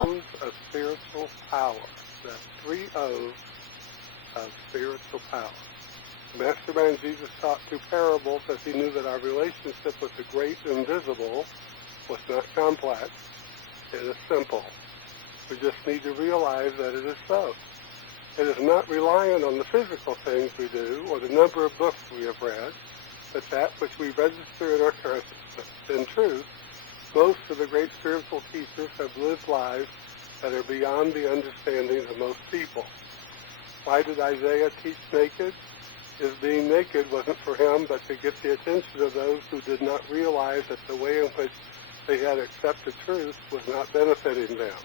O's of spiritual power. The 3 O's of spiritual power. The Mastermind Jesus taught through parables as he knew that our relationship with the great invisible was not complex. It is simple. We just need to realize that it is so. It is not reliant on the physical things we do or the number of books we have read, but that which we register in our consciousness. In truth, most of the great spiritual teachers have lived lives that are beyond the understanding of most people. Why did Isaiah teach naked? His being naked wasn't for him, but to get the attention of those who did not realize that the way in which they had accepted truth was not benefiting them.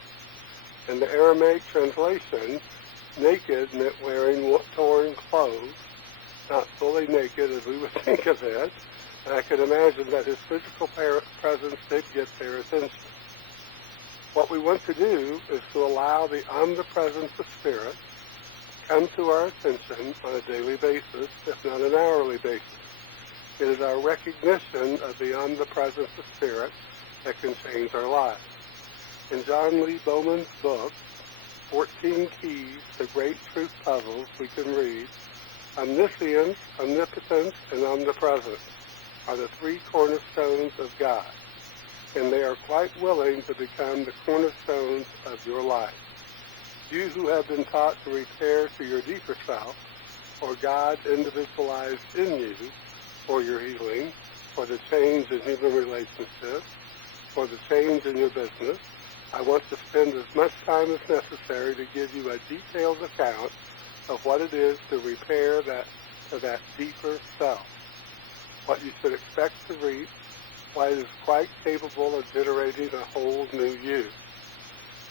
In the Aramaic translation, naked meant wearing torn clothes, not fully naked as we would think of it, and I can imagine that his physical presence did get their attention. What we want to do is to allow the omnipresence of Spirit to come to our attention on a daily basis, if not an hourly basis. It is our recognition of the omnipresence of Spirit that can change our lives. In John Lee Bowman's book, 14 Keys to Great Truth Puzzles, we can read, omniscience, omnipotence, and omnipresence are the 3 cornerstones of God, and they are quite willing to become the cornerstones of your life. You who have been taught to repair to your deeper self, or God individualized in you, for your healing, for the change in human relationships, for the change in your business, I want to spend as much time as necessary to give you a detailed account of what it is to repair to that deeper self, what you should expect to reach, why it is quite capable of generating a whole new you.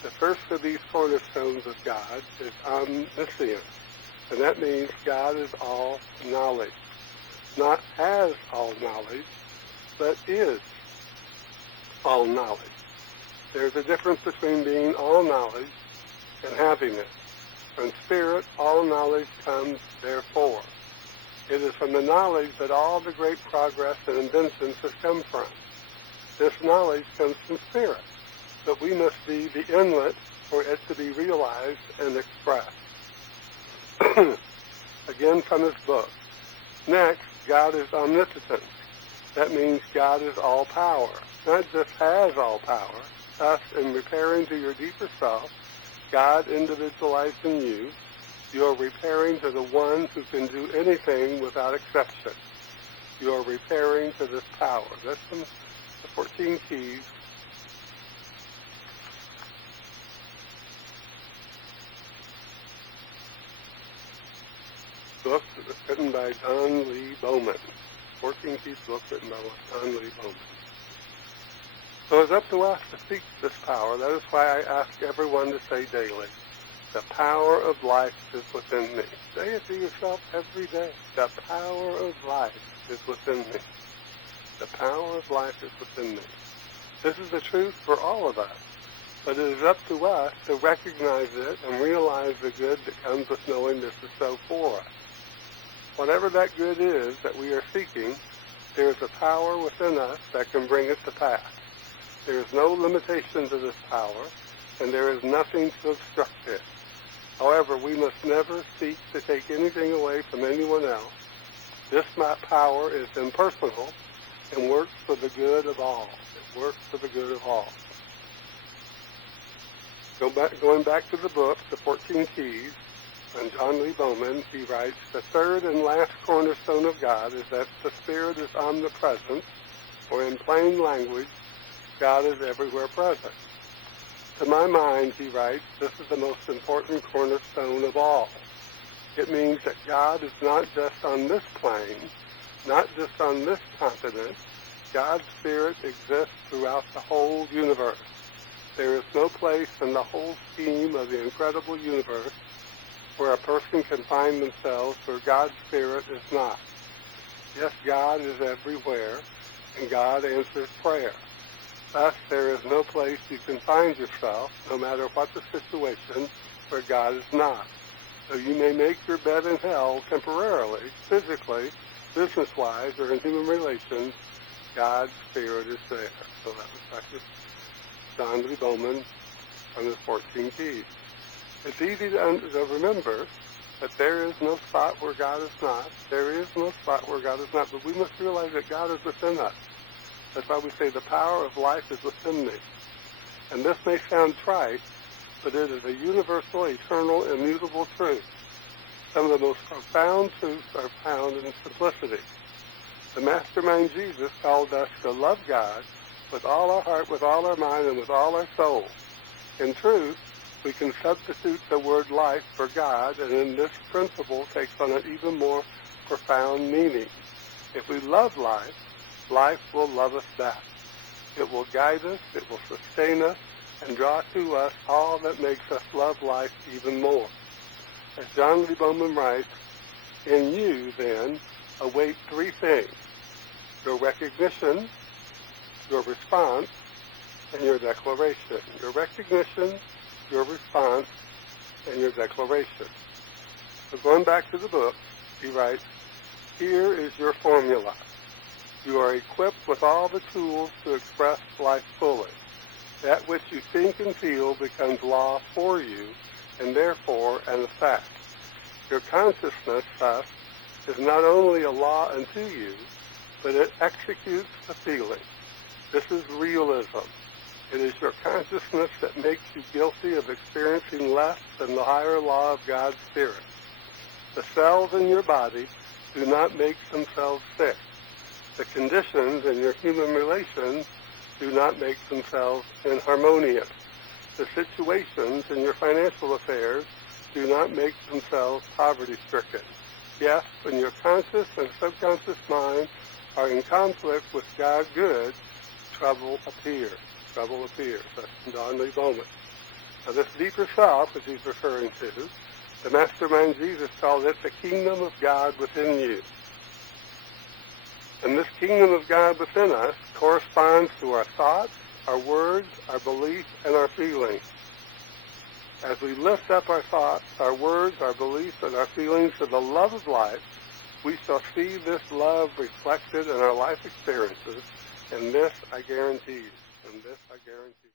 The first of these cornerstones of God is omniscience, and that means God is all knowledge. Not has all knowledge, but is all knowledge. There's a difference between being all knowledge and having it. From Spirit, all knowledge comes therefore. It is from the knowledge that all the great progress and inventions have come from. This knowledge comes from Spirit, but we must be the inlet for it to be realized and expressed. Again from his book. Next, God is omnipotent. That means God is all power, not just has all power. Thus, in repairing to your deeper self, God individualized in you, you are repairing to the one who can do anything without exception. You are repairing to this power. That's from the 14 Keys. Book written by John Lee Bowman. 14 Keys book written by John Lee Bowman. So it's up to us to seek this power. That is why I ask everyone to say daily, the power of life is within me. Say it to yourself every day. The power of life is within me. The power of life is within me. This is the truth for all of us. But it is up to us to recognize it and realize the good that comes with knowing this is so for us. Whatever that good is that we are seeking, there is a power within us that can bring it to pass. There is no limitation to this power, and there is nothing to obstruct it. However, we must never seek to take anything away from anyone else. This power is impersonal and works for the good of all. It works for the good of all. Going back to the book, The 14 Keys, and John Lee Bowman, he writes, the third and last cornerstone of God is that the Spirit is omnipresent, or in plain language, God is everywhere present. To my mind, he writes, this is the most important cornerstone of all. It means that God is not just on this plane, not just on this continent. God's Spirit exists throughout the whole universe. There is no place in the whole scheme of the incredible universe where a person can find themselves where God's Spirit is not. Yes, God is everywhere, and God answers prayer. Thus, there is no place you can find yourself, no matter what the situation, where God is not. So you may make your bed in hell temporarily, physically, business-wise, or in human relations, God's Spirit is there. So that was Dr. John Lee Bowman, on his 14 keys. It's easy to remember that there is no spot where God is not. There is no spot where God is not, but we must realize that God is within us. That's why we say the power of life is within me. And this may sound trite, but it is a universal, eternal, immutable truth. Some of the most profound truths are found in simplicity. The mastermind Jesus called us to love God with all our heart, with all our mind, and with all our soul. In truth, we can substitute the word life for God, and in this principle takes on an even more profound meaning. If we love life, life will love us back. It will guide us, it will sustain us, and draw to us all that makes us love life even more. As John Lee Bowman writes, in you, then, await three things: your recognition, your response, and your declaration. Your recognition, your response, and your declaration. So going back to the book, he writes, here is your formula. You are equipped with all the tools to express life fully. That which you think and feel becomes law for you, and therefore an effect. Your consciousness, thus, is not only a law unto you, but it executes the feeling. This is realism. It is your consciousness that makes you guilty of experiencing less than the higher law of God's Spirit. The cells in your body do not make themselves sick. The conditions in your human relations do not make themselves inharmonious. The situations in your financial affairs do not make themselves poverty-stricken. Yes, when your conscious and subconscious mind are in conflict with God good, trouble appears. Trouble appears. That's from John Lee Bowman. Now this deeper self, as he's referring to, the mastermind Jesus called it the kingdom of God within you. And this kingdom of God within us corresponds to our thoughts, our words, our beliefs, and our feelings. As we lift up our thoughts, our words, our beliefs, and our feelings to the love of life, we shall see this love reflected in our life experiences, and this I guarantee you. And this I guarantee you.